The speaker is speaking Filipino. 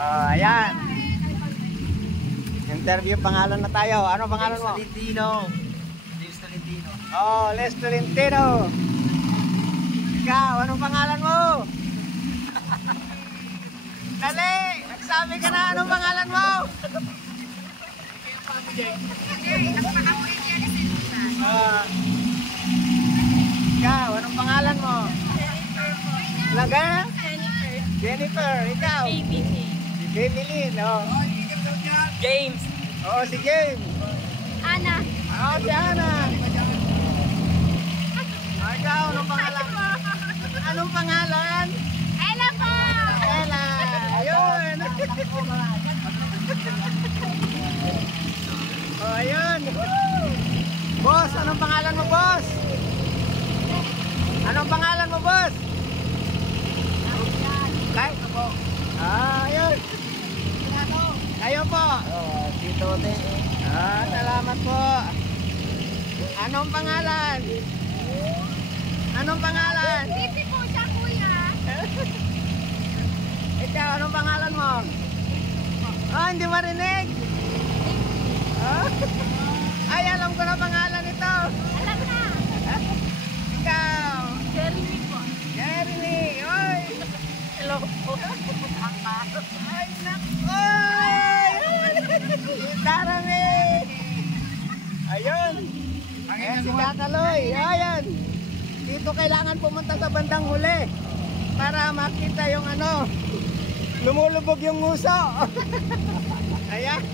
Oh, ayan. Interview pangalan na tayo. Ano pangalan mo? Les Tolentino. Oh, Les Tolentino. Ikaw, anong pangalan mo? Dali! Nagsabi ka na, anong pangalan mo? Ikaw, anong pangalan mo? Laga? Jennifer, ikaw? Si Baby Lynn, oh. James. Oh, si James. Ana. Oh, si Ana. Oh, ikaw, anong pangalan? Anong pangalan? Ella po. Ella, ayun. Oh, ayun. Boss, anong pangalan mo, boss? Anong pangalan mo, boss? Kay? Ayun. Kayo po. Dito din. Salamat po. Anong pangalan? Anong pangalan? Busy po siya, kuya. Ikaw, anong pangalan mo? Hindi marinig. Ay, alam ko na pangalan ito. Alam na. Ikaw. Jeremy po. Jeremy. Oy. Hello po. Ay, nakoy. Darami. Ayun. Ayan si Kakaloy. Ayan. Dito kailangan pumunta sa bandang huli para makita yung ano, lumulubog yung nguso. Ayan.